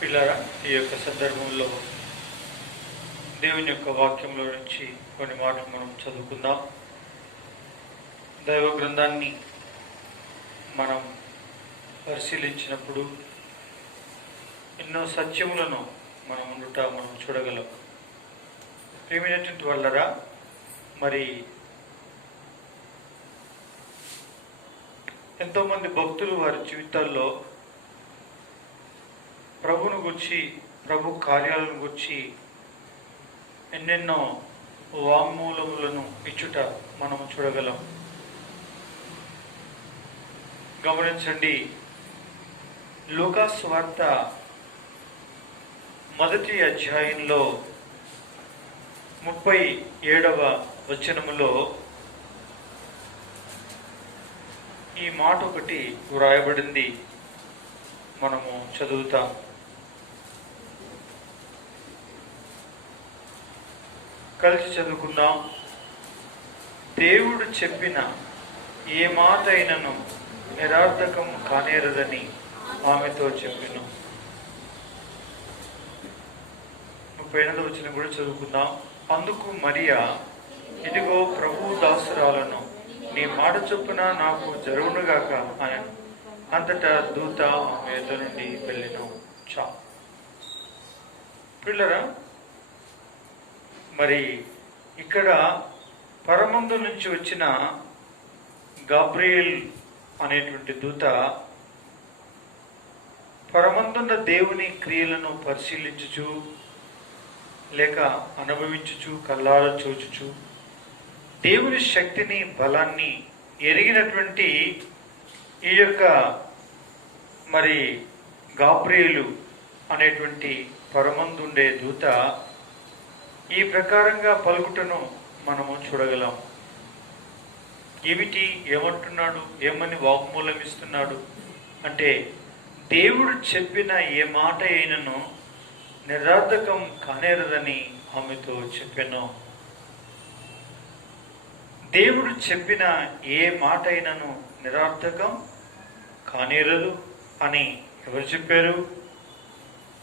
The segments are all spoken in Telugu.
పిల్లరా, ఈ యొక్క సందర్భంలో దేవుని యొక్క వాక్యంలో నుంచి కొన్ని మాటలు మనం చదువుకుందాం. దైవ గ్రంథాన్ని మనం పరిశీలించినప్పుడు ఎన్నో సత్యములను మనం చూడగలం. ప్రియమైనటువంటి వాళ్ళరా, మరి ఎంతోమంది భక్తులు వారి జీవితాల్లో ప్రభును గురించి, ప్రభు కార్యాలను గురించి ఎన్నెన్నో వాంగ్మూలములను ఇచ్చుట మనం చూడగలం. గమనించండి, లూకా సువార్త 1వ అధ్యాయంలో 37వ వచనములో ఈ మాట ఒకటి వ్రాయబడింది, మనము చదువుతాం. కలిసి చదువుకుందాం. దేవుడు చెప్పిన ఏ మాట అయినను నిరర్థకం కానేరదని ఆమెతో చెప్పెను. 38వ వచనం కూడా చదువుకుందాం. అందుకు మరియా, ఇదిగో ప్రభు దాసురాలను, నీ మాట చొప్పున నాకు జరుగునుగాక అనెను. అంతటా దూత ఆమె ఎదురు నుండి వెళ్ళెను. పిల్లరా, మరి ఇక్కడ పరమందు నుంచి వచ్చిన గాబ్రియేల్ అనేటువంటి దూత పరమందున్న దేవుని క్రియలను పరిశీలించుచు, లేక అనుభవించుచు, కళ్ళారా చూచుచు, దేవుని శక్తిని, బలాన్ని ఎరిగినటువంటి ఈ యొక్క మరి గాబ్రియేలు అనేటువంటి పరమందుండే దూత ఈ ప్రకారంగా పలుకుటను మనము చూడగలం. ఏమంటున్నాడు, ఏమని వాగ్మూలం ఇస్తున్నాడు అంటే, దేవుడు చెప్పిన ఏ మాట అయినను నిరర్థకం కానేరదని ఆమెతో చెప్పాను. దేవుడు చెప్పిన ఏ మాట అయినను నిరర్థకం కానేరదు అని ఎవరు చెప్పారు?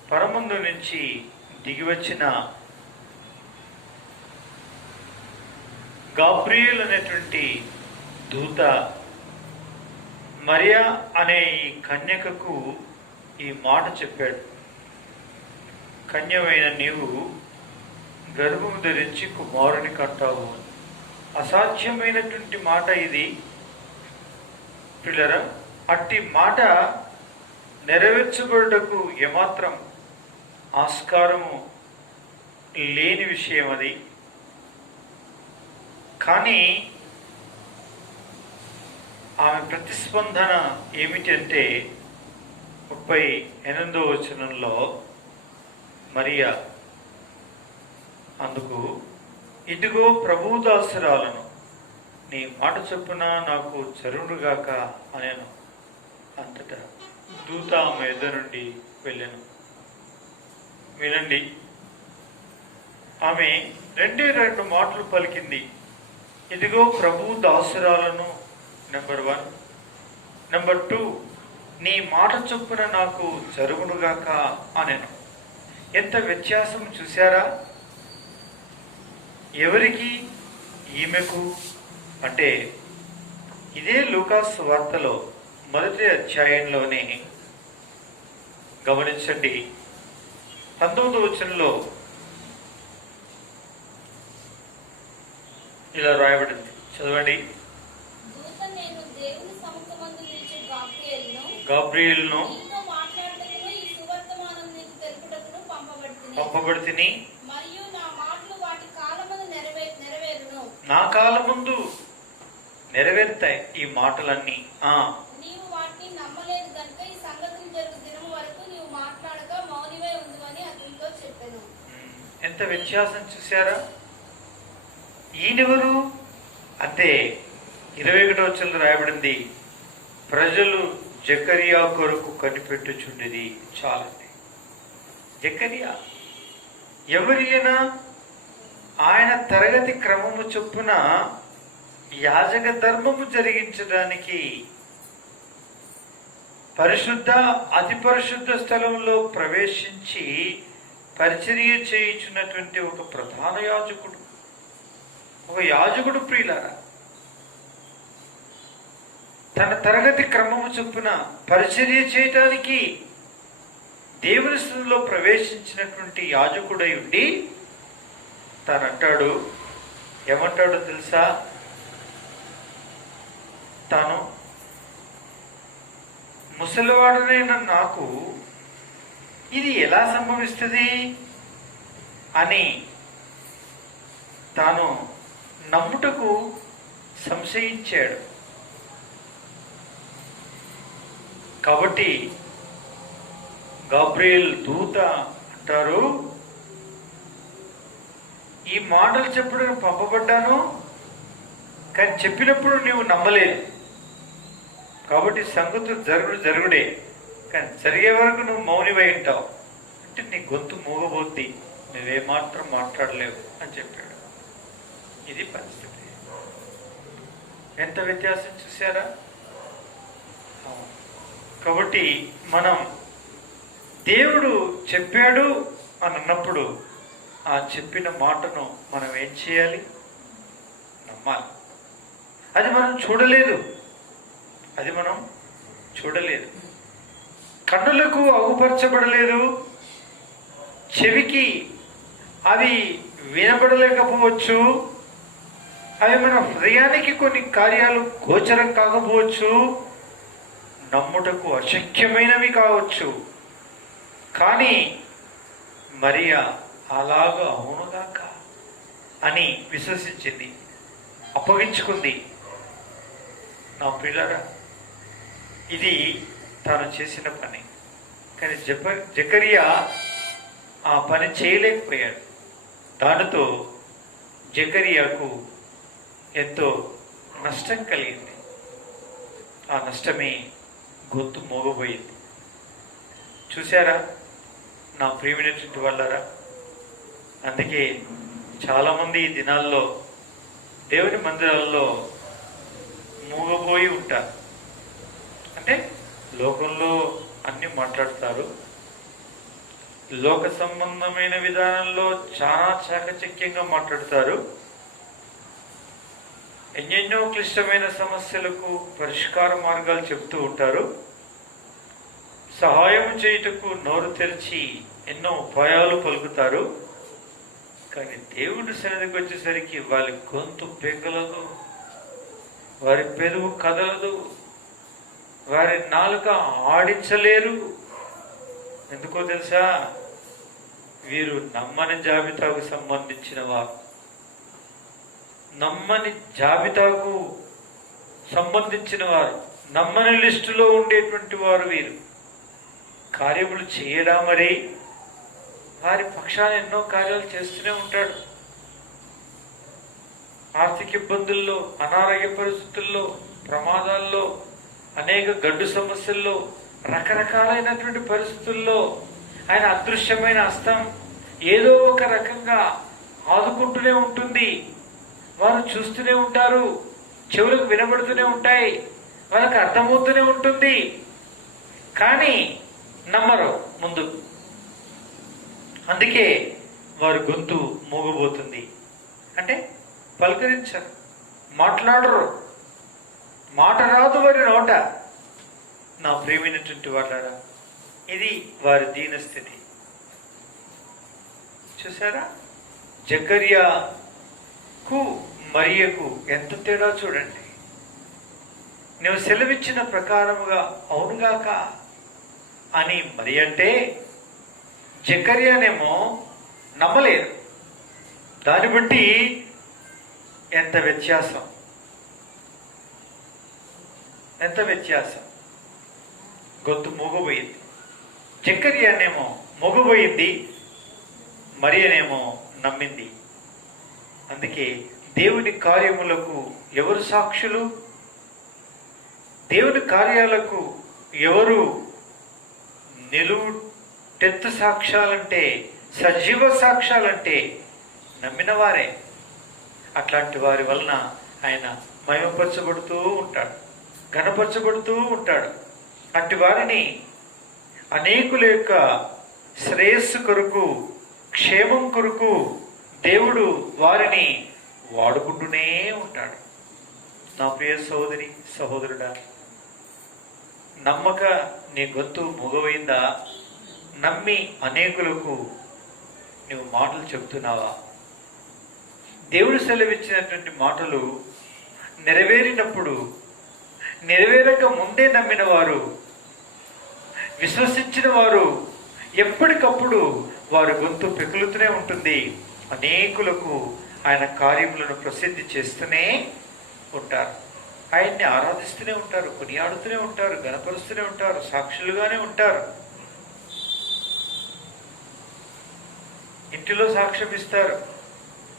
పరమందు నుంచి దిగివచ్చిన గాబ్రియేల్ అనేటువంటి దూత మరియా అనే ఈ కన్యకకు ఈ మాట చెప్పాడు. కన్యమైన నీవు గర్భము ధరించి కుమారుని కంటావు. అసాధ్యమైనటువంటి మాట ఇది పిల్లరా. అట్టి మాట నెరవేర్చబడుటకు ఏమాత్రం ఆస్కారము లేని విషయం అది. కానీ ఆమె ప్రతిస్పందన ఏమిటంటే 38వ వచనంలో మరియా అందుకు, ఇదిగో ప్రభువు దాసురాలను, నీ మాట చొప్పున నాకు జరుగునుగాక అనెను. అంతటా దూత ఆమె ఎదురు నుండి వెళ్ళెను. వినండి, ఆమె 2 మాటలు పలికింది. ఇదిగో ప్రభు దాసురాలను, నెంబర్ 1. నెంబర్ 2, నీ మాట చొప్పున నాకు జరుగునుగాక అనెను. ఎంత వ్యత్యాసం చూశారా? ఎవరికి? ఈమెకు. అంటే ఇదే లూకా సువార్తలో 1వ అధ్యాయంలోనే గమనించండి, 19వ వచనంలో ఇలా రాయబడింది, చదవండి. గాబ్రియేలును పంపబడితిని, నా కాలమందు నెరవేరుతాయి ఈ మాటలన్నీ. ఎంత వ్యత్యాసం చూశారా? ఈయనెవరు అంటే 21వ వచనంలో రాయబడింది, ప్రజలు జకరియా కొరకు కనిపెట్టుచుండేది. చాలండి. జకరియా ఎవరైనా ఆయన తరగతి క్రమము చొప్పున యాజక ధర్మము జరిగించడానికి పరిశుద్ధ అతి పరిశుద్ధ స్థలంలో ప్రవేశించి పరిచర్య చేయుచున్నటువంటి ఒక ప్రధాన యాజకుడు, ఒక యాజకుడు ప్రియులారా, తన తరగతి క్రమము చొప్పున పరిచర్య చేయటానికి దేవుని స్థలంలో ప్రవేశించినటువంటి యాజకుడై ఉండి తానంటాడు, ఏమంటాడో తెలుసా? తాను ముసలివాడునైన నాకు ఇది ఎలా సంభవిస్తుంది అని తాను నమ్ముటకు సంశయించాడు. కాబట్టి గాబ్రియేల్ దూత అంటారు, ఈ మాటలు చెప్పడానికి పంపబడ్డాను, కానీ చెప్పినప్పుడు నీవు నమ్మలేదు. కాబట్టి సంగతులు జరుగుడే, కానీ జరిగే వరకు నువ్వు మౌనివై ఉంటావు. అంటే నీ గొంతు మూగబోద్ది, నువ్వేమాత్రం మాట్లాడలేవు అని చెప్పాడు. ఇది పరిస్థితి. ఎంత వ్యత్యాసం చూసారా? కాబట్టి మనం దేవుడు చెప్పాడు అని అన్నప్పుడు ఆ చెప్పిన మాటను మనం ఏం చేయాలి? నమ్మాలి. అది మనం చూడలేదు, కన్నులకు అగుపరచబడలేదు, చెవికి అవి వినబడలేకపోవచ్చు, అవి మన హృదయానికి కొన్ని కార్యాలు గోచరం కాకపోవచ్చు, నమ్ముటకు అశక్యమైనవి కావచ్చు. కానీ మరియా అలాగా అవునుగాక అని విశ్వసించింది, అప్పగించుకుంది. నా పిల్లరా, ఇది తాను చేసిన పని. కానీ జకరియా ఆ పని చేయలేకపోయాడు. దానితో జకరియాకు ఎంతో నష్టం కలిగింది. ఆ నష్టమే గొంతు మోగబోయింది. చూసారా నా ప్రియమైనటువంటి వాళ్ళారా? అందుకే చాలామంది ఈ దినాల్లో దేవుని మందిరాల్లో మూగబోయి ఉంటారు. అంటే లోకంలో అన్ని మాట్లాడతారు, లోక సంబంధమైన విధానంలో చాలా చాకచక్యంగా మాట్లాడతారు, ఎన్నెన్నో క్లిష్టమైన సమస్యలకు పరిష్కార మార్గాలు చెబుతూ ఉంటారు, సహాయం చేయుటకు నోరు తెరిచి ఎన్నో ఉపాయాలు పలుకుతారు. కానీ దేవుడి సన్నిధికి వచ్చేసరికి వారి గొంతు పెగలదు, వారి పెదవు కదలదు, వారి నాలుక ఆడించలేరు. ఎందుకో తెలుసా? వీరు నమ్మని జాబితాకు సంబంధించిన వారు, నమ్మని జాబితాకు సంబంధించిన వారు, నమ్మని లిస్టులో ఉండేటువంటి వారు. వీరు కార్యములు చేయడా, మరి వారి పక్షాన ఎన్నో కార్యాలు చేస్తూనే ఉంటాడు. ఆర్థిక ఇబ్బందుల్లో, అనారోగ్య పరిస్థితుల్లో, ప్రమాదాల్లో, అనేక గడ్డు సమస్యల్లో, రకరకాలైనటువంటి పరిస్థితుల్లో ఆయన అదృశ్యమైన హస్తం ఏదో ఒక రకంగా ఆదుకుంటూనే ఉంటుంది. వారు చూస్తూనే ఉంటారు, చెవులకు వినబడుతూనే ఉంటాయి, వాళ్ళకి అర్థమవుతూనే ఉంటుంది. కానీ నమ్మరు ముందు. అందుకే వారి గొంతు మూగబోతుంది. అంటే పలకరించరు, మాట్లాడరు, మాట రాదు వారి నోట. నా ప్రియమైనటువంటి వాళ్ళారా, ఇది వారి దీనస్థితి. చూసారా? జకర్యాకు మరియకు ఎంత తేడా చూడండి. నువ్వు సెలవిచ్చిన ప్రకారముగా అవునుగాక అని మరి అంటే, జకర్యానేమో నమ్మలేదు. దాన్ని బట్టి ఎంత వ్యత్యాసం, ఎంత వ్యత్యాసం. గొంతు మూగబోయింది. జకర్యానేమో మూగబోయింది, మరియనేమో నమ్మింది. అందుకే దేవుని కార్యములకు ఎవరు సాక్షులు? దేవుని కార్యాలకు ఎవరు నిలువుటెత్తు సాక్ష్యాలంటే, సజీవ సాక్ష్యాలంటే నమ్మిన వారే. అట్లాంటి వారి వలన ఆయన మహిమపరచబడుతూ ఉంటాడు, ఘనపరచబడుతూ ఉంటాడు. అట్టి వారిని అనేకుల యొక్క శ్రేయస్సు కొరకు, క్షేమం కొరకు దేవుడు వారిని వాడుకుంటూనే ఉంటాడు. నా ప్రియ సోదరి సహోదరుడా, నమ్మక నీ గొంతు మూగవైందా? నమ్మి అనేకులకు నువ్వు మాటలు చెబుతున్నావా? దేవుడు సెలవిచ్చినటువంటి మాటలు నెరవేరినప్పుడు, నెరవేరక ముందే నమ్మిన వారు, విశ్వసించిన వారు ఎప్పటికప్పుడు వారి గొంతు పెకులుతూనే ఉంటుంది. అనేకులకు ఆయన కార్యములను ప్రసిద్ధి చేస్తూనే ఉంటారు. ఆయన్ని ఆరాధిస్తూనే ఉంటారు, కొనియాడుతూనే ఉంటారు, గణపరుస్తూనే ఉంటారు, సాక్షులుగానే ఉంటారు. ఇంటిలో సాక్ష్యం ఇస్తారు,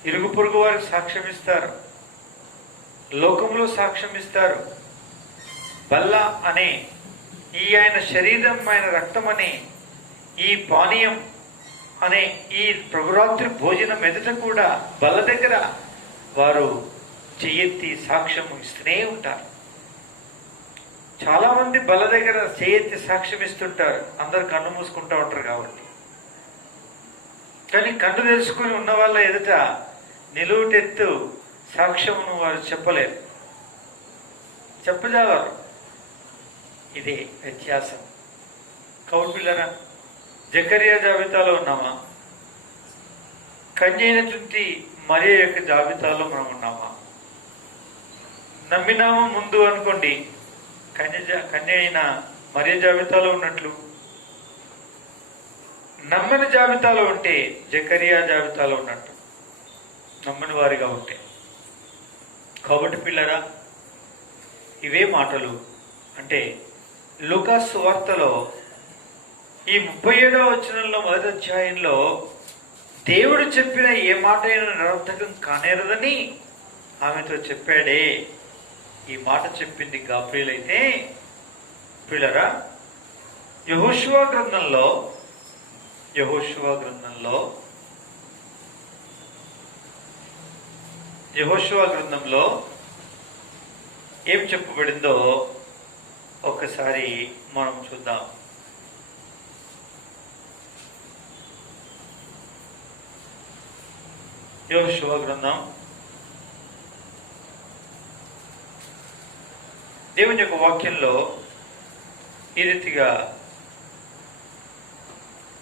ఇరుగు పొరుగు వారికి సాక్ష్యం ఇస్తారు, లోకంలో సాక్ష్యం ఇస్తారు. బల్ల అనే ఈ ఆయన శరీరం, ఆయన రక్తం అనే ఈ పానీయం అనే ఈ ప్రభురాత్రి భోజనం ఎదుట కూడా బల్ల దగ్గర వారు చెయ్యెత్తి సాక్ష్యం ఇస్తూనే ఉంటారు. చాలా మంది బల్ల దగ్గర చెయ్యెత్తి సాక్ష్యం ఇస్తుంటారు, అందరు కన్ను మూసుకుంటూ ఉంటారు కాబట్టి. కానీ కన్ను తెలుసుకుని ఉన్న వాళ్ళ ఎదుట నిలువుటెత్తు సాక్ష్యమును వారు చెప్పలేరు, చెప్పజాలరు. ఇదే వ్యత్యాసం. కౌపిల్లరా, జకరియా జాబితాలో ఉన్నామా? కన్య అయినటువంటి మరియ యొక్క జాబితాలో మనం ఉన్నామా? నమ్మినామా ముందు అనుకోండి, కన్య అయిన మరియ జాబితాలో ఉన్నట్లు. నమ్మని జాబితాలో ఉంటే జకరియా జాబితాలో ఉన్నట్టు, నమ్మని వారిగా ఉంటే. కాబట్టి పిల్లరా, ఇవే మాటలు అంటే లూకా సువార్తలో ఈ 37వ వచనంలో మొదటి అధ్యాయంలో దేవుడు చెప్పిన ఏ మాట అయినా నిరర్థకం కానేరదని ఆమెతో చెప్పాడే. ఈ మాట చెప్పింది గాబ్రియెల్ అయితే, పిల్లరా, యెహోషువ గ్రంథంలో ఏం చెప్పబడిందో ఒక్కసారి మనం చూద్దాం. యెహోషువ గ్రంథం దేవుని యొక్క వాక్యంలో ఈ రీతిగా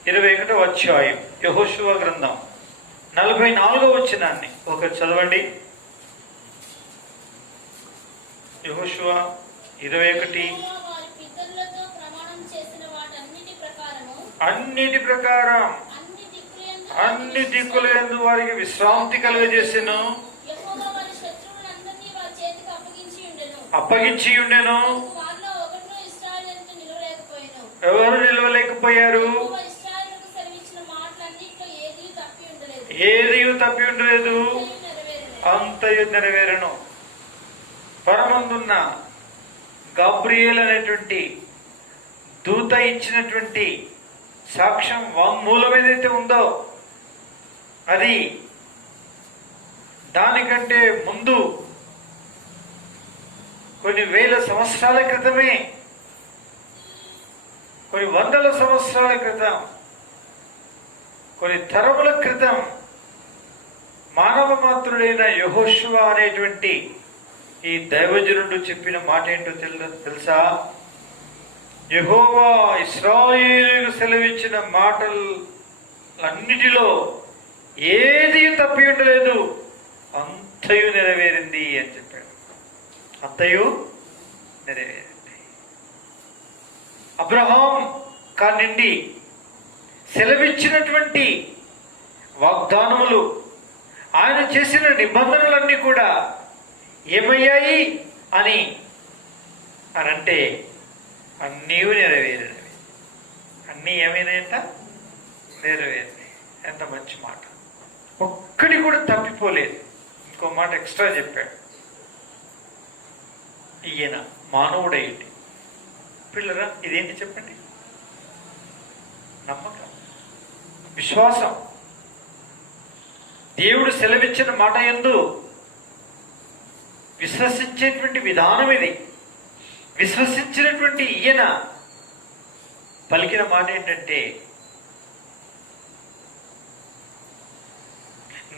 21వ అధ్యాయం యెహోషువ గ్రంథం 44వ వచనాన్ని ఒకరు చదవండి. యెహోషువ 21 అన్నిటి ప్రకారం అన్ని దిక్కుల యందు వారికి విశ్రాంతి కలుగజేసెను, అప్పగించి ఉండెను. ఎవరు నిలవలేకపోయారు, ఏది తప్పి ఉండలేదు, అంతయు నెరవేరను. పరమందున్న గాబ్రియెల్ అనేటువంటి దూత ఇచ్చినటువంటి సాక్ష్యం వాంగ్మూలం ఏదైతే ఉందో అది దానికంటే ముందు కొన్ని వేల సంవత్సరాల క్రితమే, కొన్ని వందల సంవత్సరాల క్రితం, కొన్ని తరముల క్రితం మానవ మాత్రుడైన యెహోషువ అనేటువంటి ఈ దైవజనుడు చెప్పిన మాట ఏంటో తెలుసా? యెహోవా ఇశ్రాయేలుకు సెలవిచ్చిన మాటలు అన్నిటిలో ఏది తప్పి ఉండలేదు, అంతయు నెరవేరింది అని చెప్పాడు. అంతయు నెరవేరింది. అబ్రహాం కానిండి సెలవిచ్చినటువంటి వాగ్దానములు, ఆయన చేసిన నిబంధనలన్నీ కూడా ఏమయ్యాయి అని అనంటే అన్నీ నెరవేరినవి. అన్నీ ఏమైనాయంట? నెరవేరినాయి. ఎంత మంచి మాట! ఒక్కడి కూడా తప్పిపోలేదు. ఇంకో మాట ఎక్స్ట్రా చెప్పాడు, ఈయన మానవుడైంది. పిల్లరా, ఇదేంటి చెప్పండి? నమ్మకం, విశ్వాసం. దేవుడు సెలవిచ్చిన మాట యందు విశ్వసించేటువంటి విధానం ఇది. విశ్వసించినటువంటి ఈయన పలికిన మాట ఏంటంటే,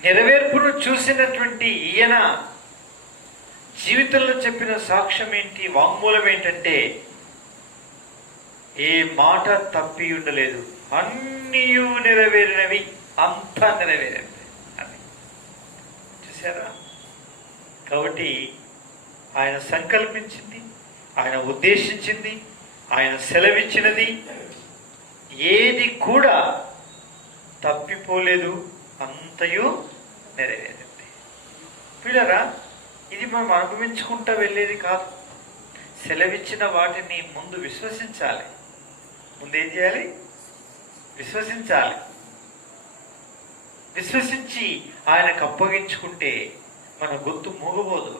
నెరవేర్పును చూసినటువంటి ఈయన జీవితంలో చెప్పిన సాక్ష్యం ఏంటి, వాంగ్మూలం ఏంటంటే, ఏ మాట తప్పి ఉండలేదు, అన్నీ నెరవేరినవి, అంతా నెరవేరినవి అని. చూసారా? కాబట్టి ఆయన సంకల్పించింది, ఆయన ఉద్దేశించింది, ఆయన సెలవిచ్చినది ఏది కూడా తప్పిపోలేదు, అంతయు నెరవేరింది. పిల్లరా, ఇది మనం అనుభవించుకుంటూ వెళ్ళేది కాదు. సెలవిచ్చిన వాటిని ముందు విశ్వసించాలి. ముందు ఏం చేయాలి? విశ్వసించాలి. విశ్వసించి ఆయనకు అప్పగించుకుంటే మన గొంతు మూగబోదు.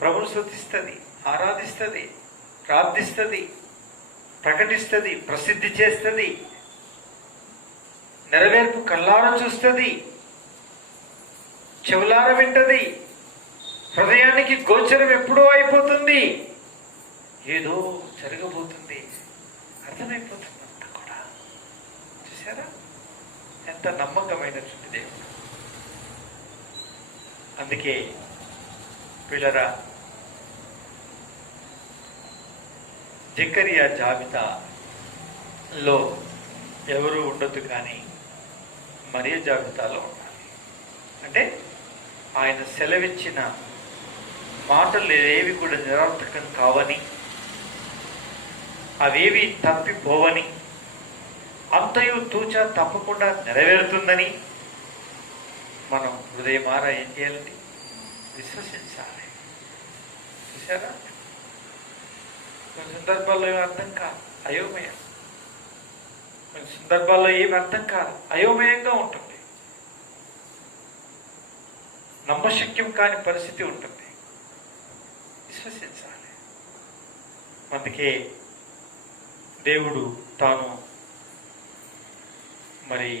ప్రభుని స్తుతిస్తుంది, ఆరాధిస్తుంది, ప్రార్థిస్తుంది, ప్రకటిస్తుంది, ప్రసిద్ధి చేస్తుంది, నెరవేర్పు కళ్ళార చూస్తుంది, చెవులార వింటది, హృదయానికి గోచరం ఎప్పుడో అయిపోతుంది, ఏదో జరగబోతుంది, అర్థమైపోతుంది అంతా కూడా. చూసారా ఎంత నమ్మకమైనటువంటి దేవుడు. అందుకే పిల్లరా, జకరియా జాబితాలో ఎవరు ఉండొద్దు, కానీ మరియ జాబితాలో ఉండాలి. అంటే ఆయన సెలవిచ్చిన మాటలు ఏవి కూడా నిరర్థకం కావని, అవేవి తప్పిపోవని, అంతయు తూచా తప్పకుండా నెరవేరుతుందని మనం హృదయమారా ఏం చేయాలండి? విశ్వసించాలి. చూసారా? కొన్ని సందర్భాల్లో ఏమి అర్థం కాదు, అయోమయం. కొన్ని సందర్భాల్లో ఏమి అర్థం కాదు, అయోమయంగా ఉంటుంది, నమ్మశక్యం కాని పరిస్థితి ఉంటుంది. విశ్వసించాలి. అందుకే దేవుడు తాను మరి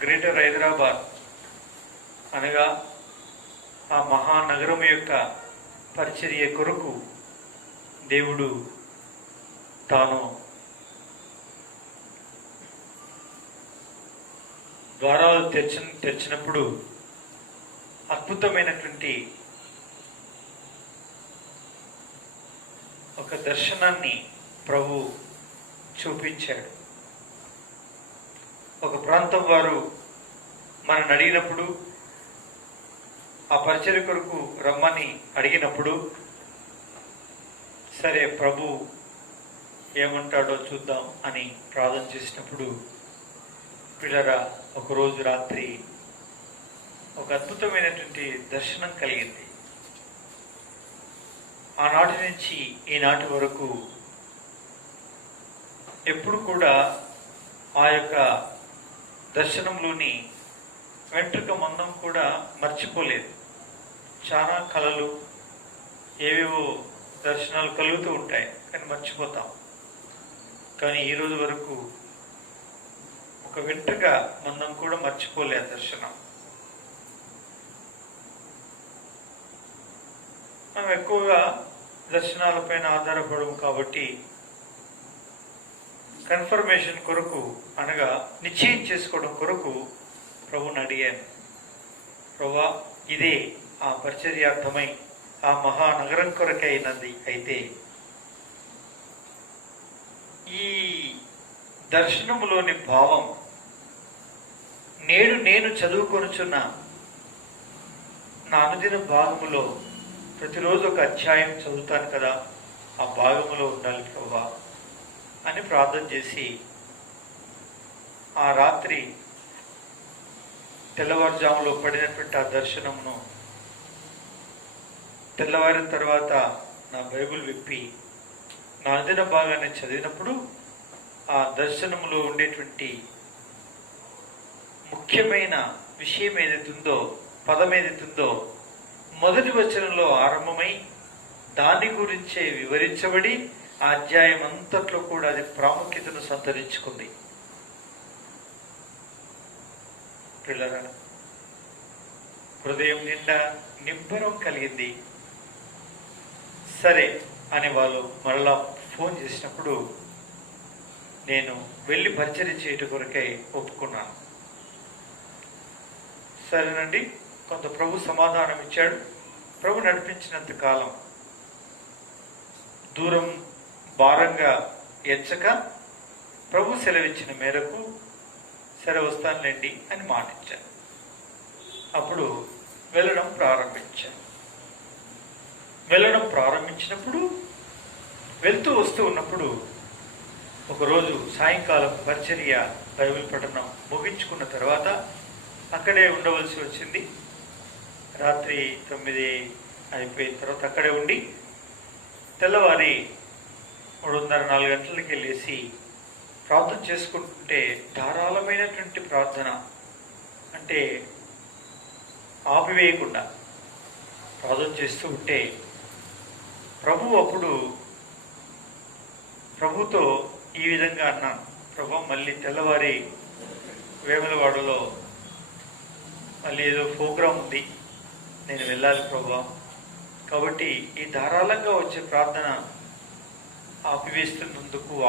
గ్రేటర్ హైదరాబాద్ అనగా ఆ మహానగరం యొక్క పరిచర్య కొరకు దేవుడు తాను ద్వారాలు తెరిచినప్పుడు అద్భుతమైనటువంటి ఒక దర్శనాన్ని ప్రభు చూపించాడు. ఒక ప్రాంతం వారు మనని అడిగినప్పుడు, ఆ పరిచర్య కొరకు రమ్మని అడిగినప్పుడు, సరే ప్రభు ఏమంటాడో చూద్దాం అని ప్రార్థన చేసినప్పుడు, పిల్లరా, ఒకరోజు రాత్రి ఒక అద్భుతమైనటువంటి దర్శనం కలిగింది. ఆనాటి నుంచి ఈనాటి వరకు ఎప్పుడు కూడా ఆ యొక్క దర్శనంలోని వెంట్రుక మందం కూడా మర్చిపోలేదు. చాలా కళలు, ఏవేవో దర్శనాలు కలుగుతూ ఉంటాయి, కానీ మర్చిపోతాం. కానీ ఈరోజు వరకు ఒక వెంట్రుక మందం కూడా మర్చిపోలే ఆ దర్శనం. మనం ఎక్కువగా దర్శనాలపైన ఆధారపడము కాబట్టి కన్ఫర్మేషన్ కొరకు, అనగా నిశ్చయం చేసుకోవడం కొరకు ప్రభుని అడిగాను. ప్రభువా, ఇదే ఆ పరిచర్యార్థమై ఆ మహానగరం కొరకే అయినది అయితే, ఈ దర్శనములోని భావం నేడు నేను చదువుకొనుచున్న నా అనుదిన భాగములో ప్రతిరోజు ఒక అధ్యాయం చదువుతాను కదా, ఆ భాగములో ఉండాలి ప్రభువా అని ప్రార్థన చేసి, ఆ రాత్రి తెల్లవారుజాములో పడినటువంటి ఆ దర్శనమును తెల్లవారిన తర్వాత నా బైబిల్ విప్పి నా అనుదిన భాగాన్ని చదివినప్పుడు, ఆ దర్శనములో ఉండేటువంటి ముఖ్యమైన విషయం ఏదైతుందో, పదం ఏదైతుందో, మొదటి వచనంలో ఆరంభమై దాని గురించే వివరించబడి ఆ అధ్యాయం అంతట్లో కూడా అది ప్రాముఖ్యతను సంతరించుకుంది. పిల్లరా, హృదయం నిండా నిబ్బరం కలిగింది, సరే అని వాళ్ళు మరలా ఫోన్ చేసినప్పుడు నేను వెళ్ళి పరిచర్య చేయటం కొరకై ఒప్పుకున్నాను. సరేనండి, కొంత ప్రభు సమాధానం ఇచ్చాడు. ప్రభు నడిపించినంత కాలం దూరం భారంగా ఎంచక ప్రభు సెలవిచ్చిన మేరకు సరే వస్తానులేండి అని మాటిచ్చాను. అప్పుడు వెళ్ళడం ప్రారంభించినప్పుడు వెళ్తూ వస్తూ ఉన్నప్పుడు ఒకరోజు సాయంకాలం పరిచర్య బైబిల్ పఠనం ముగించుకున్న తర్వాత అక్కడే ఉండవలసి వచ్చింది. రాత్రి 9 అయిపోయిన తర్వాత అక్కడే ఉండి తెల్లవారి 3:30-4 గంటలకి వెళ్ళేసి ప్రార్థన చేసుకుంటుంటే ధారాళమైనటువంటి ప్రార్థన, అంటే ఆపివేయకుండా ప్రార్థన చేస్తూ ఉంటే ప్రభుతో ఈ విధంగా అన్నాను, ప్రభు మళ్ళీ తెల్లవారి వేములవాడలో మళ్ళీ ఏదో ప్రోగ్రాం ఉంది, నేను వెళ్ళాలి ప్రభు, కాబట్టి ఈ ధారాళంగా వచ్చే ప్రార్థన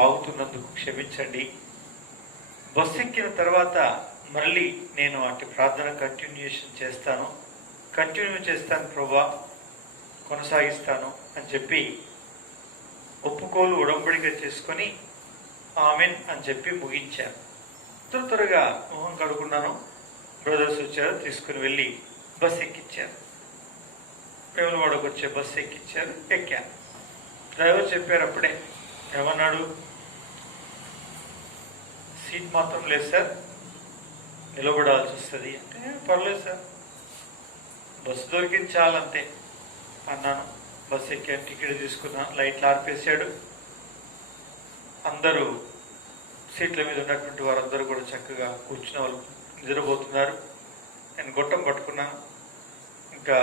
ఆగుతున్నందుకు క్షమించండి. బస్సు ఎక్కిన తర్వాత మళ్ళీ నేను అటు ప్రార్థన కంటిన్యూ చేస్తాను ప్రభా, కొనసాగిస్తాను అని చెప్పి ఒప్పుకోలు ఉడంబడిగా చేసుకొని ఆమెన్ అని చెప్పి ముగించాను. త్వరగా మొహం కడుక్కున్నాను. బ్రదర్స్ వచ్చారు, తీసుకుని వెళ్ళి బస్సు ఎక్కించారు. వేములవాడకు వచ్చే బస్సు ఎక్కించారు, ఎక్కాను. డ్రైవర్ చెప్పారు అప్పుడే, ఏమన్నాడు, సీట్ మాత్రం లేదు సార్, నిలబడాల్సి వస్తుంది అంటే, పర్లేదు సార్, బస్సు దొరికింది చాలంతే అన్నాను. బస్సు ఎక్కాను, టికెట్ తీసుకున్నాను. లైట్లు ఆర్పేశాడు. అందరూ సీట్ల మీద ఉన్నటువంటి వారందరూ కూడా చక్కగా కూర్చున్న వాళ్ళు నిద్రపోతున్నారు. నేను గొట్టం పట్టుకున్నాను. ఇంకా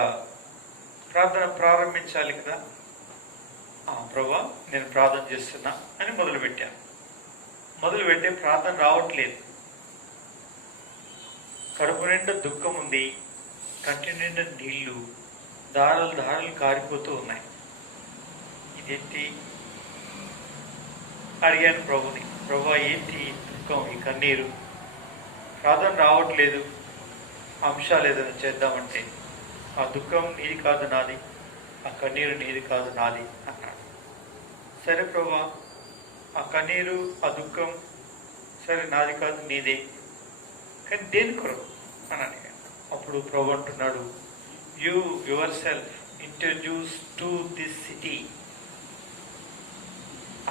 ప్రార్థన ప్రారంభించాలి కదా, ప్రభా నేను ప్రార్థన చేస్తున్నా అని మొదలుపెట్టాను. మొదలుపెట్టే ప్రార్థన రావట్లేదు. కడుపు నిండా దుఃఖం ఉంది, కంటి నిండా నీళ్లు ధారలు కారిపోతూ ఉన్నాయి. ఇదేంటి అడిగాను ప్రభుని, ప్రభా ఏంటి దుఃఖం, ఈ కన్నీరు, ప్రార్థన రావట్లేదు, అంశాలు ఏదైనా చేద్దామంటే ఆ దుఃఖం నీది కాదు నాది, ఆ కన్నీరు నీది కాదు నాది అన్నాడు. సరే ప్రభా, ఆ కన్నీరు ఆ దుఃఖం సరే నాది కాదు నీదే, కానీ దేని కొరకు అని అడిగాను. అప్పుడు ప్రభు అంటున్నాడు, you your self introduce to this city,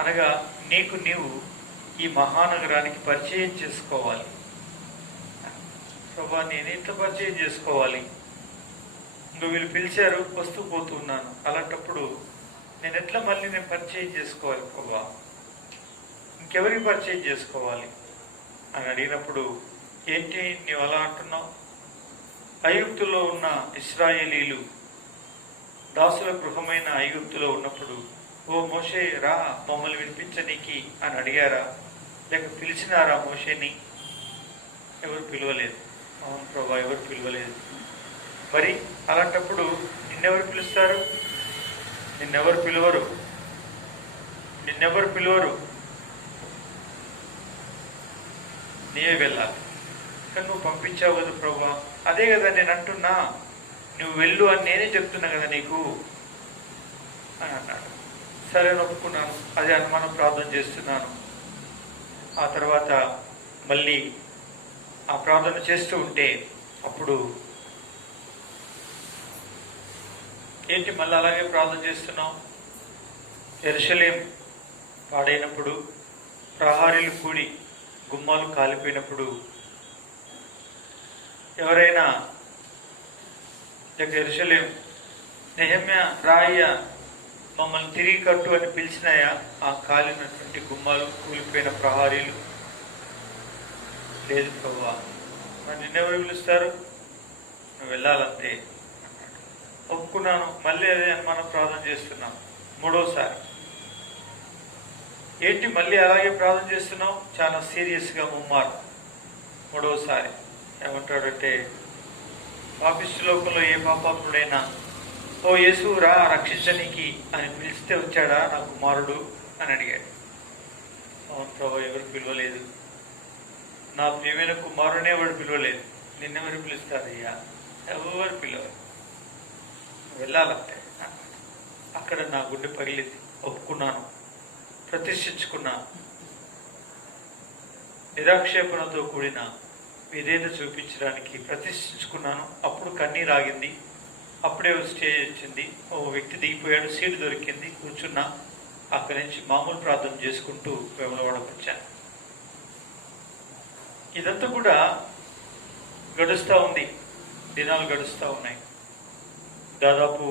అనగా నీవు ఈ మహానగరానికి పరిచయం చేసుకోవాలి. ప్రభా నేను ఎట్లా పరిచయం చేసుకోవాలి, నువ్వు వీళ్ళు పిలిచారు, వస్తూ పోతూ ఉన్నాను, అలాంటప్పుడు నేను ఎట్లా మళ్ళీ నేను పరిచయం చేసుకోవాలి ప్రభా, ఇంకెవరికి పరిచయం చేసుకోవాలి అని అడిగినప్పుడు, ఏంటి నీవు అలా అంటున్నావు, ఐగుప్తులో ఉన్న ఇశ్రాయేలీలు దాసుల గృహమైన ఐగుప్తులో ఉన్నప్పుడు ఓ మోషే రా మమ్మల్ని వినిపించనీకి అని అడిగారా, లేక పిలిచినారా మోషేని? ఎవరు పిలవలేదు. అవును ప్రభా, ఎవరు పిలవలేదు. మరి అలాంటప్పుడు నిన్నెవరు పిలుస్తారు? నిన్నెవరు పిలవరు, నీవే వెళ్ళాలి. కానీ నువ్వు పంపించావు కదా ప్రభా. అదే కదా నేను అంటున్నా, నువ్వు వెళ్ళు అని నేనే చెప్తున్నా కదా నీకు అని అన్నాడు. సరే ఒప్పుకున్నాను, అదే అనుమానం ప్రార్థన చేస్తున్నాను. ఆ తర్వాత మళ్ళీ ఆ ప్రార్థన చేస్తూ ఉంటే అప్పుడు ఏంటి మళ్ళీ అలాగే ప్రార్థన చేస్తున్నాం, యెరూషలేం పాడైనప్పుడు, ప్రహారీలు కూడి గుమ్మాలు కాలిపోయినప్పుడు ఎవరైనా యెరూషలేం నెహెమ్యా రాయ్య మమ్మల్ని తిరిగి కట్టు అని పిలిచినాయా? ఆ కాలినటువంటి గుమ్మాలు, కూలిపోయిన ప్రహారీలు? లేదు ప్రభువా. మరి నిన్నెవరు పిలుస్తారు? నువ్వు వెళ్ళాలంతే అన్నాడు. ఒప్పుకున్నాను. మళ్ళీ అదే మనం ప్రార్థన చేస్తున్నాం. మూడోసారి ఏంటి మళ్ళీ అలాగే ప్రార్థన చేస్తున్నావు? చాలా సీరియస్గా ముమ్మారు. మూడోసారి ఏమంటాడంటే, పాపిష్టి లోకంలో ఏ పాపాత్ముడైనా ఓ యేసు రా రక్షించనికి అని పిలిస్తే వచ్చాడా నా కుమారుడు అని అడిగాడు. అవును ప్రభు, ఎవరు పిలవలేదు, నా ప్రియమైన కుమారునే ఎవరు పిలవలేదు, నిన్నెవరు పిలుస్తారయ్యా, ఎవరు పిలవరు, వెళ్ళాలంటే. అక్కడ నా గుండె పగిలింది. ఒప్పుకున్నాను, ప్రతిష్ఠించుకున్నాను, నిరాక్షేపణతో కూడిన విధేయత చూపించడానికి ప్రతిష్ఠించుకున్నాను. అప్పుడు కన్నీరు ఆగింది. అప్పుడే స్టేజ్ వచ్చింది, ఓ వ్యక్తి దిగిపోయాడు, సీటు దొరికింది, కూర్చున్నా. అక్కడి నుంచి మామూలు ప్రార్థన చేసుకుంటూ వేములవాడకు వచ్చాను. ఇదంతా కూడా గడుస్తూ ఉంది, దినాలు గడుస్తూ ఉన్నాయి. దాదాపు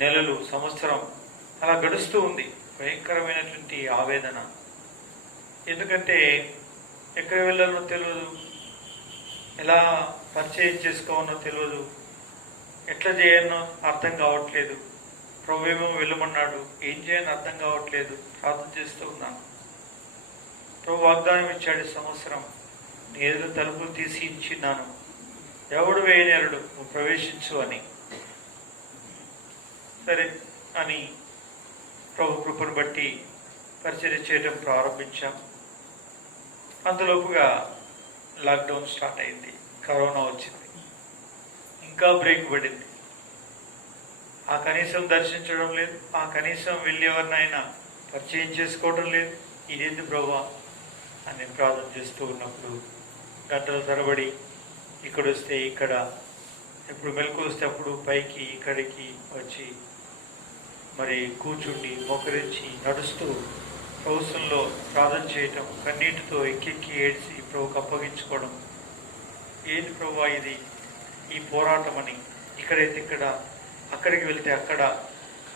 నెలలు, సంవత్సరం అలా గడుస్తూ ఉంది. భయంకరమైనటువంటి ఆవేదన. ఎందుకంటే ఎక్కడ వెళ్ళాలో తెలియదు, ఎలా పరిచయం చేసుకోవాలో తెలియదు, ఎట్లా చేయాలో అర్థం కావట్లేదు. ప్రభు ఏమో వెళ్ళమన్నాడు, ఏం చేయని అర్థం కావట్లేదు. ప్రార్థన చేస్తూ ఉన్నాను. ప్రభు వాగ్దానం ఇచ్చాడు, సంవత్సరం నీ ఎదురు తలుపులు తీసి ఇచ్చిన్నాను, ఎవడు వేయనేరుడు, నువ్వు ప్రవేశించు అని. సరే అని ప్రభు కృపను బట్టి పరిచర్య చేయడం ప్రారంభించాం. అంతలోపుగా లాక్డౌన్ స్టార్ట్ అయింది, కరోనా వచ్చింది, ఇంకా బ్రేక్ పడింది. ఆ కనీసం దర్శించడం లేదు, ఆ కనీసం వెళ్ళి ఎవరినైనా పరిచయం చేసుకోవడం లేదు. ఇదేంటి ప్రభా అని నేను ప్రార్థన చేస్తూ ఉన్నప్పుడు గంటల తరబడి ఇక్కడ వస్తే ఇక్కడ, ఎప్పుడు మెలకు వస్తే అప్పుడు పైకి ఇక్కడికి వచ్చి మరి కూర్చుండి మోకరించి నడుస్తూ ప్రభుత్వంలో ప్రార్థన చేయటం, కన్నీటితో ఎక్కెక్కి ఏడ్చి ప్రభుకి అప్పగించుకోవడం. ఏంటి ప్రభా ఇది, ఈ పోరాటం అని. ఇక్కడైతే ఇక్కడ, అక్కడికి వెళ్తే అక్కడ,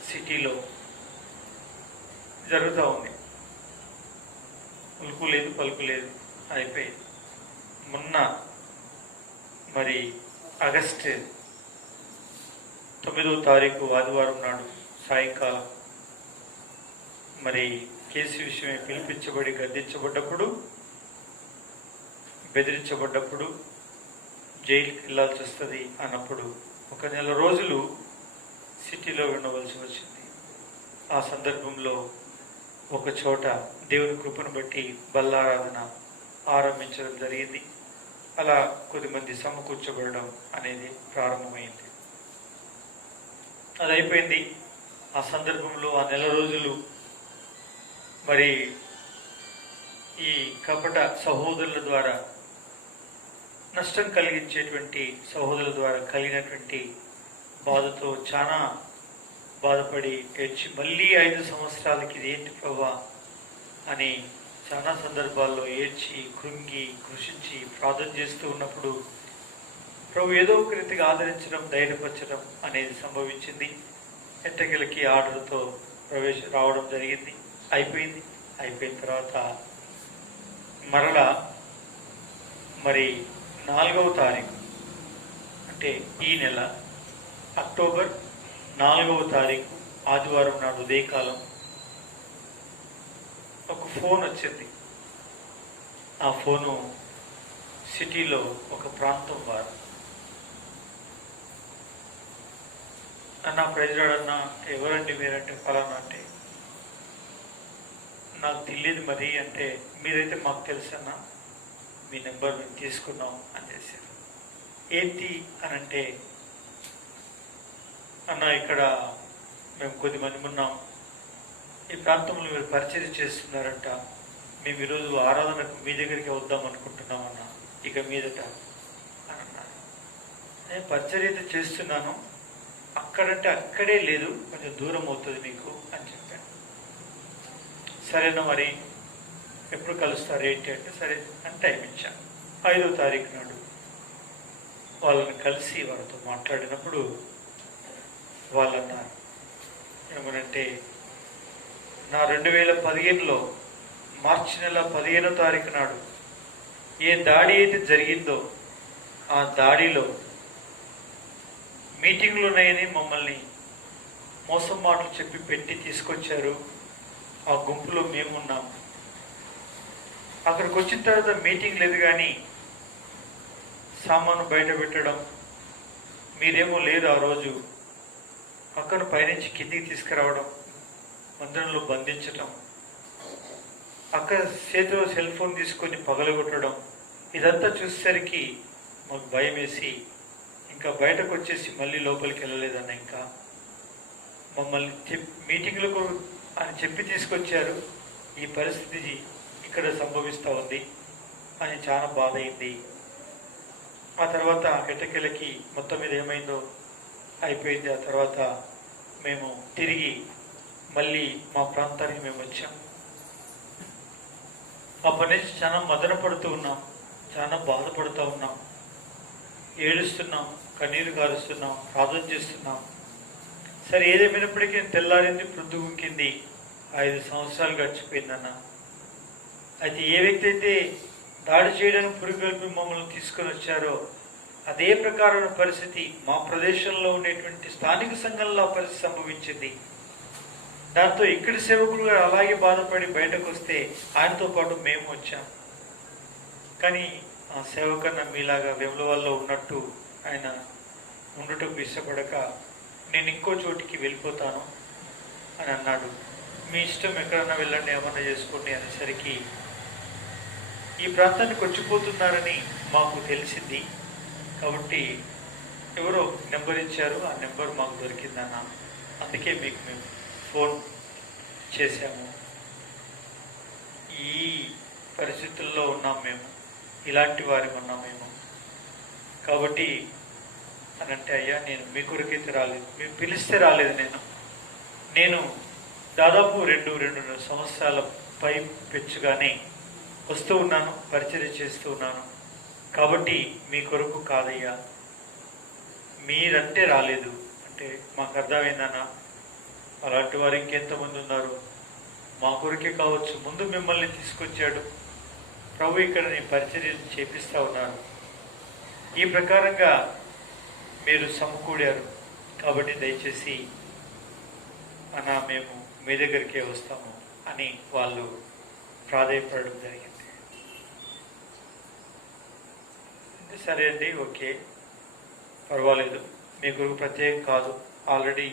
సిటీలో జరుగుతూ ఉంది. ఉలుకు లేదు, పలుకు లేదు, అయిపోయింది. మొన్న మరి ఆగస్టు 9వ తారీఖు ఆదివారం నాడు సాయంకాలం మరి కేసు విషయమే పిలిపించబడి గద్దించబడ్డప్పుడు, బెదిరించబడ్డప్పుడు, జైలుకి వెళ్ళాల్సి వస్తుంది అన్నప్పుడు 1 నెల రోజులు సిటీలో ఉండవలసి వచ్చింది. ఆ సందర్భంలో ఒక చోట దేవుని కృపను బట్టి బల్లారాధన ఆరంభించడం జరిగింది. అలా కొద్దిమంది సమకూర్చబడడం అనేది ప్రారంభమైంది. అది అయిపోయింది. ఆ సందర్భంలో ఆ నెల రోజులు మరి ఈ కపట సహోదరుల ద్వారా, నష్టం కలిగించేటువంటి సహోదరుల ద్వారా కలిగినటువంటి బాధతో చాలా బాధపడి ఏడ్చి, మళ్ళీ 5 సంవత్సరాలకి ఇది ఏంటి ప్రభా అని చాలా సందర్భాల్లో ఏడ్చి కృంగి కృషించి ప్రార్థన చేస్తూ ఉన్నప్పుడు ప్రభు ఏదో ఒక రీతిగా ఆదరించడం, ధైర్యపరచడం అనేది సంభవించింది. ఎట్టకేలకి ఆర్డర్తో రావడం జరిగింది. అయిపోయింది. అయిపోయిన తర్వాత మరలా మరి 4వ తారీఖు, అంటే ఈ నెల అక్టోబర్ 4వ తారీఖు ఆదివారం నాడు ఉదయకాలం ఒక ఫోన్ వచ్చింది. ఆ ఫోను సిటీలో ఒక ప్రాంతం వారు, అన్న ప్రజలన్నా ఎవరండి మీరంటే ఫలానా, అంటే నాకు తెలియదు మరి అంటే, మీరైతే మాకు తెలుసన్నా, మీ నెంబర్ మేము తీసుకున్నాం అని చేశారు. ఏంటి అని అంటే, అన్న ఇక్కడ మేము కొద్దిమంది ఉన్నాం, ఈ ప్రాంతంలో మీరు పరిచయం చేస్తున్నారంట, మేము ఈరోజు ఆరాధనకు మీ దగ్గరికి వద్దాం అనుకుంటున్నామన్నా, ఇక మీదట అని అన్నారు. నేను పరిచర్య చేస్తున్నాను, అక్కడంటే అక్కడే లేదు, కొంచెం దూరం అవుతుంది మీకు అని చెప్పాను. సరేనా మరి ఎప్పుడు కలుస్తారు ఏంటి అంటే, సరే అని టైం ఇచ్చాను. 5వ తారీఖు నాడు వాళ్ళని కలిసి వాళ్ళతో మాట్లాడినప్పుడు వాళ్ళు అన్నారు ఏమనంటే, నా 2015లో మార్చి నెల 15వ తారీఖు నాడు ఏ దాడి అయితే జరిగిందో ఆ దాడిలో మీటింగ్లు ఉన్నాయని మమ్మల్ని మోసం మాటలు చెప్పి పెట్టి తీసుకొచ్చారు. ఆ గుంపులో మేమున్నాం. అక్కడికి వచ్చిన తర్వాత మీటింగ్ లేదు, కానీ సామాను బయట పెట్టడం, మీరేమో లేదు ఆ రోజు, అక్కను పైనుంచి కిందికి తీసుకురావడం, మందిరంలో బంధించటం, అక్క చేతిలో సెల్ ఫోన్ తీసుకొని పగలగొట్టడం, ఇదంతా చూసేసరికి మాకు భయం వేసి ఇంకా బయటకు వచ్చేసి మళ్ళీ లోపలికి వెళ్ళలేదన్న. ఇంకా మమ్మల్ని మీటింగ్లకు అని చెప్పి తీసుకొచ్చారు, ఈ పరిస్థితి ఇక్కడ సంభవిస్తూ ఉంది అని చాలా బాధ అయింది. ఆ తర్వాత కిటకిలకి మొత్తం మీద ఏమైందో అయిపోయింది. ఆ తర్వాత మేము తిరిగి మళ్ళీ మా ప్రాంతానికి మేము వచ్చాం. అప్పటి నుంచి చాలా మదన పడుతూ ఉన్నాం, చాలా బాధపడుతూ ఉన్నాం, ఏడుస్తున్నాం, కన్నీరు కారుస్తున్నాం, ప్రార్థన చేస్తున్నాం. సరే, ఏదేమైనప్పటికీ తెల్లారింది, ప్రొద్దుగుంకింది, 5 సంవత్సరాలు గడిచిపోయిందన్న. అయితే ఏ వ్యక్తి అయితే దాడి చేయడానికి పురిగొల్పి మమ్మల్ని తీసుకొని వచ్చారో అదే ప్రకారమైన పరిస్థితి మా ప్రదేశంలో ఉండేటువంటి స్థానిక సంఘంలో పరిస్థితి సంభవించింది. దాంతో ఇక్కడి సేవకులు అలాగే బాధపడి బయటకు వస్తే ఆయనతో పాటు మేము వచ్చాం. కానీ ఆ సేవకన్న మీలాగా వేములవాడలో ఉన్నట్టు ఆయన ఉండటం ఇష్టపడక నేను ఇంకో చోటికి వెళ్ళిపోతాను అని అన్నాడు. మీ ఇష్టం, ఎక్కడన్నా వెళ్ళండి, ఏమన్నా చేసుకోండి అనేసరికి ఈ ప్రాంతానికి వచ్చిపోతున్నారని మాకు తెలిసింది. కాబట్టి ఎవరో నెంబర్ ఇచ్చారు, ఆ నెంబర్ మాకు దొరికిందన్న. అందుకే మీకు మేము ఫోన్ చేశాము. ఈ పరిస్థితుల్లో ఉన్నాం మేము, ఇలాంటి వారికి ఉన్నాం మేము. కాబట్టి అని అంటే, అయ్యా నేను మీ కొరకైతే రాలేదు, మీరు పిలిస్తే రాలేదు. నేను దాదాపు 2 సంవత్సరాల పై పెచ్చుగానే వస్తూ ఉన్నాను, పరిచయం చేస్తూ ఉన్నాను. కాబట్టి మీ కొరకు కాదయ్యా, మీరంటే రాలేదు అంటే మాకు అర్థమైందన్నా. అలాంటి వారు ఇంకెంతమంది ఉన్నారు, మా కొరకే కావచ్చు. ముందు మిమ్మల్ని తీసుకొచ్చాడు ప్రభు, ఇక్కడ నేను పరిచర్య చేపిస్తూ ఉన్నాను. ఈ ప్రకారంగా మీరు సమకూడారు కాబట్టి దయచేసి అన్నా మేము మీ దగ్గరికే వస్తాము అని వాళ్ళు ప్రాధేయపడడం జరిగింది. సరే అండి, ఓకే, పర్వాలేదు, మీ కొరకు ప్రత్యేకం కాదు, ఆల్రెడీ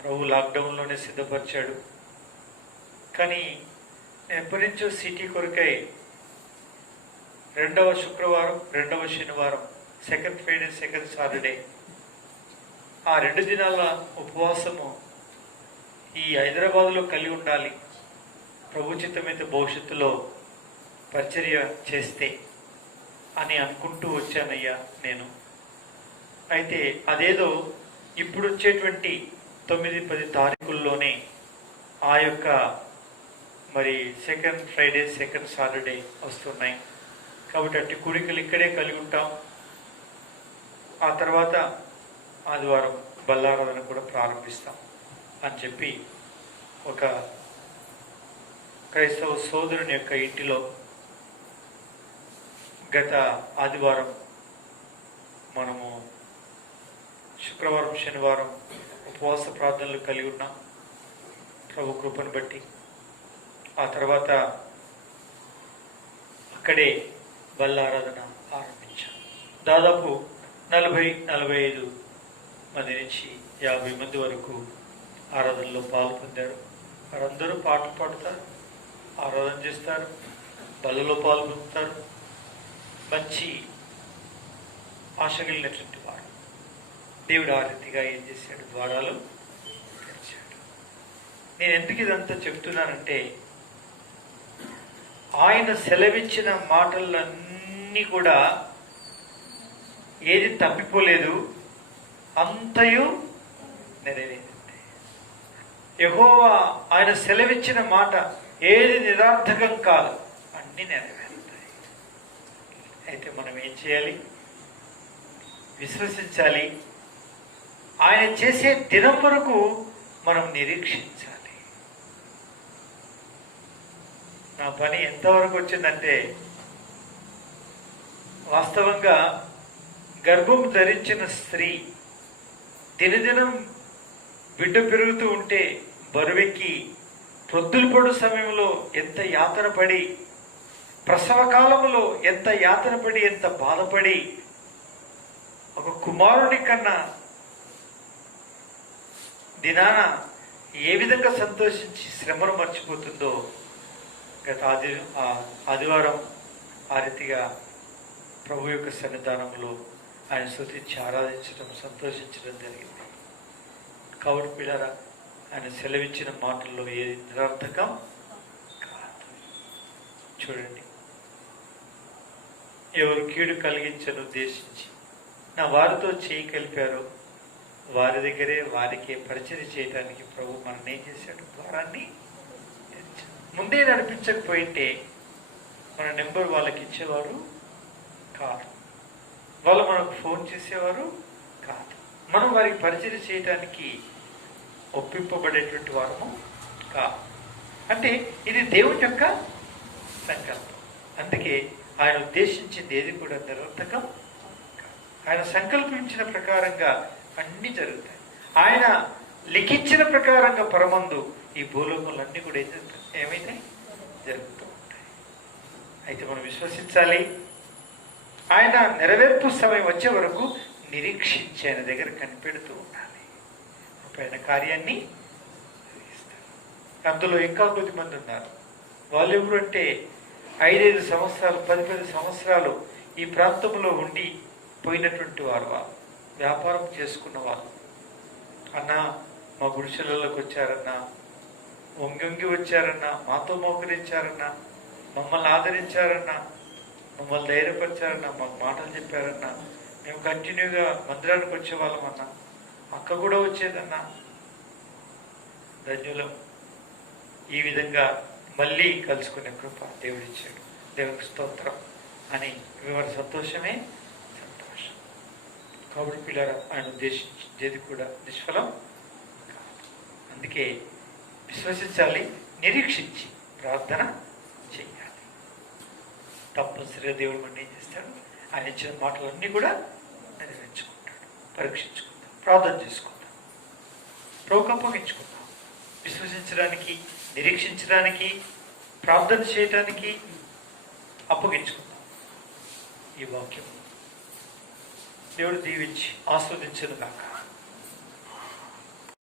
ప్రభు లాక్డౌన్లోనే సిద్ధపరిచాడు. కానీ ఎప్పటి నుంచో సిటీ కొరకై 2వ శుక్రవారం, 2వ శనివారం, సెకండ్ ఫ్రైడే, సెకండ్ సాటర్డే, ఆ 2 దినాల ఉపవాసము ఈ హైదరాబాద్లో కలిగి ఉండాలి. ప్రభు చిత్తమైతే భవిష్యత్తులో పరిచర్య చేస్తే అని అనుకుంటూ వచ్చానయ్యా నేను. అయితే అదేదో ఇప్పుడు వచ్చేటువంటి 9-10 తారీఖుల్లోనే ఆ యొక్క మరి సెకండ్ ఫ్రైడే, సెకండ్ సాటర్డే వస్తున్నాయి. కాబట్టి అట్టి కూడికలు ఇక్కడే కలిగి ఉంటాం. ఆ తర్వాత ఆదివారం బల్లారాధన కూడా ప్రారంభిస్తాం అని చెప్పి ఒక క్రైస్తవ సోదరుని యొక్క ఇంటిలో గత ఆదివారం మనము శుక్రవారం, శనివారం ఉపవాస ప్రార్థనలు కలిగి ఉన్నాం ప్రభు కృపను బట్టి. ఆ తర్వాత అక్కడే బల్లారాధన ఆరంభించాం. దాదాపు 40-45 మంది నుంచి 50 మంది వరకు ఆరాధనలో పాల్పొందారు. వారందరూ పాటలు పాడుతారు, ఆరాధన చేస్తారు, బల్లలో పాల్గొంటారు. మంచి ఆశ కలిగినటువంటి వారు. దేవుడు ఆ రీతిగా ఏం చేశాడు, ద్వారాలు తెరిచాడు. నేను ఎందుకు ఇదంతా చెప్తున్నానంటే, ఆయన సెలవిచ్చిన మాటలన్నీ కూడా ఏది తప్పిపోలేదు, అంతయు నెరవేరింది. యెహోవా ఆయన సెలవిచ్చిన మాట ఏది నిరర్థకం కాదు, అన్ని నెరవేరుతాయి. అయితే మనం ఏం చేయాలి? విశ్వసించాలి. ఆయన చేసే దినం వరకు మనం నిరీక్షించాలి. నా పని ఎంతవరకు వచ్చిందంటే, వాస్తవంగా గర్భం ధరించిన స్త్రీ దినదినం బిడ్డ పెరుగుతూ ఉంటే బరువెక్కి ప్రొద్దులు పడు సమయంలో ఎంత యాతన పడి, ప్రసవ కాలంలో ఎంత యాతన పడి, ఎంత బాధపడి, ఒక కుమారుని కన్నా దినాన ఏ విధంగా సంతోషించి శ్రమను మర్చిపోతుందో గత ఆదివారం ఆ రీతిగా ప్రభు యొక్క సన్నిధానంలో ఆయన స్తుతించి ఆరాధించడం, సంతోషించడం జరిగింది. కాబట్టి పిల్లరా, ఆయన సెలవిచ్చిన మాటల్లో ఏది నిరర్థకం కాదు. చూడండి, ఎవరు కీడు కలిగించను ఉద్దేశించి నా వారితో చేయి కలిపారో వారి దగ్గరే వారికే పరిచయం చేయడానికి ప్రభు మనల్ని ఏం చేశాడు? ద్వారాన్ని ముందే నడిపించకపోయింటే మన నెంబర్ వాళ్ళకి ఇచ్చేవారు కాదు, వాళ్ళు మనకు ఫోన్ చేసేవారు కాదు, మనం వారికి పరిచయం చేయడానికి ఒప్పింపబడేటువంటి వారము కాదు. అంటే ఇది దేవుని యొక్క సంకల్పం. అందుకే ఆయన ఉద్దేశించింది ఏది కూడా నిరర్థకం కాదు. ఆయన సంకల్పించిన ప్రకారంగా అన్నీ జరుగుతాయి. ఆయన లిఖించిన ప్రకారంగా పరమందు ఈ భూలోకములన్నీ కూడా ఏమైతే జరుగుతూ ఉంటాయి. అయితే మనం విశ్వసించాలి. ఆయన నెరవేర్పు సమయం వచ్చే వరకు నిరీక్షించి ఆయన దగ్గర కనిపెడుతూ ఉండాలి. ఆయన కార్యాన్ని అందులో ఇంకా కొద్దిమంది ఉన్నారు. వాళ్ళు ఎవరు అంటే 5-5 సంవత్సరాలు 10-10 సంవత్సరాలు ఈ ప్రాంతంలో ఉండి పోయినటువంటి వారు, వ్యాపారం చేసుకున్న వాళ్ళు. అన్నా మా గుడిసెలలోకి వచ్చారన్నా, వంగి వచ్చారన్నా, మాతో మోకరించారన్నా, మమ్మల్ని ఆదరించారన్నా, మమ్మల్ని ధైర్యపరిచారన్నా, మాకు మాటలు చెప్పారన్నా, మేము కంటిన్యూగా మందిరానికి వచ్చేవాళ్ళమన్నా, అక్క కూడా వచ్చేదన్నా, ధన్యులం. ఈ విధంగా మళ్ళీ కలుసుకునే కృప దేవుడిచ్చాడు. దేవునికి స్తోత్రం అని వివర సంతోషమే సంతోషం. కాబట్టి పిల్లరా, ఆయన ఉద్దేశించేది కూడా నిష్ఫలం కాదు. అందుకే విశ్వసించాలి, నిరీక్షించి ప్రార్థన చేయాలి. తప్పనిసరిగా దేవుడు మనం ఏం చేస్తాడు? ఆయన ఇచ్చిన మాటలన్నీ కూడా నెరవేర్చుకుంటాడు. పరీక్షించుకుందాం, ప్రార్థన చేసుకుందాం, ప్రభువుకు అప్పగించుకుందాం. విశ్వసించడానికి, నిరీక్షించడానికి, ప్రార్థన చేయడానికి అప్పగించుకుందాం. ఈ వాక్యం దేవుడు దీవించి ఆస్వాదించను గాక.